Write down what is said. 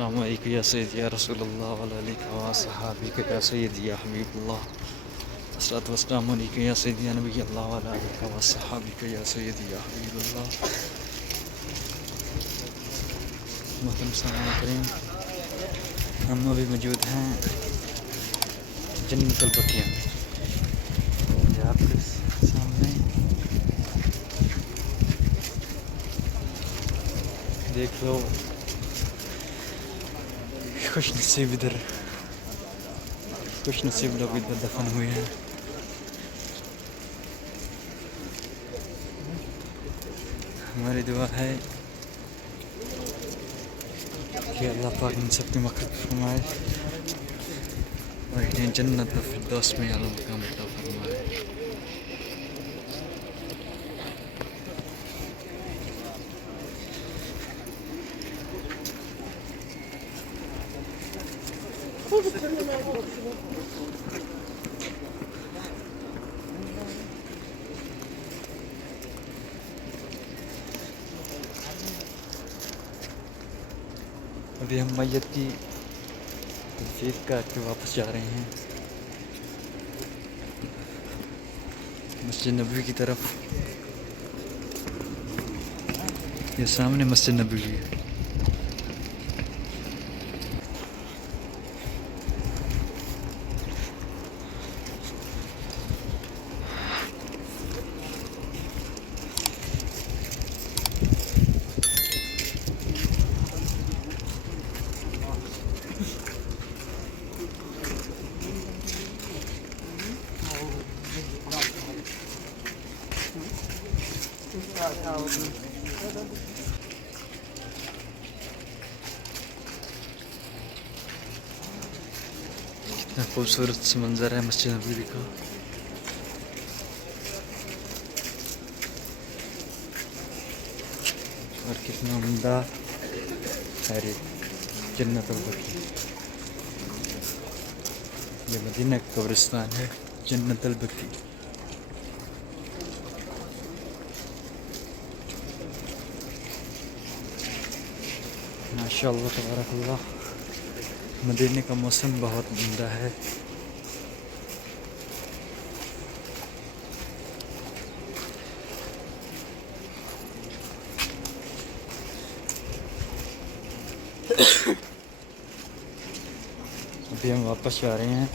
अस्सलाम वालेकुम या सय्यदी या रसूलुल्लाह व अलैका व सहाबिका या सय्यदी या हबीबुल्लाह। अस्सलातु वस्सलामु अलैका या सय्यदी या नबी अल्लाह व अलैका व सहाबिका या सय्यदी या हबीबुल्लाह। मोहतरम सामने करीम, हम अभी मौजूद हैं जन्नतुल बकिया में। आपके सामने देख लो, खुश नसीब लोग इधर दफन हुए हैं। हमारी दुआ है कि अल्लाह पाक इन सब की मग़फ़िरत फरमाए और इन्हें जन्नत और फिरदौस में आला मकाम अता फरमाए। अभी हम मैयत की तजदीद करके वापस जा रहे हैं मस्जिद नबवी की तरफ। ये सामने मस्जिद नबवी है। कितना खूबसूरत मंजर है मस्जिद नबवी का। और कितना उम्दा है जन्नतुल बकी। ये मदीना का कब्रिस्तान है जन्नतुल बकी। माशाअल्लाह तबारकल्लाह, मदीने का मौसम बहुत उम्दा है। अभी हम वापस जा रहे हैं।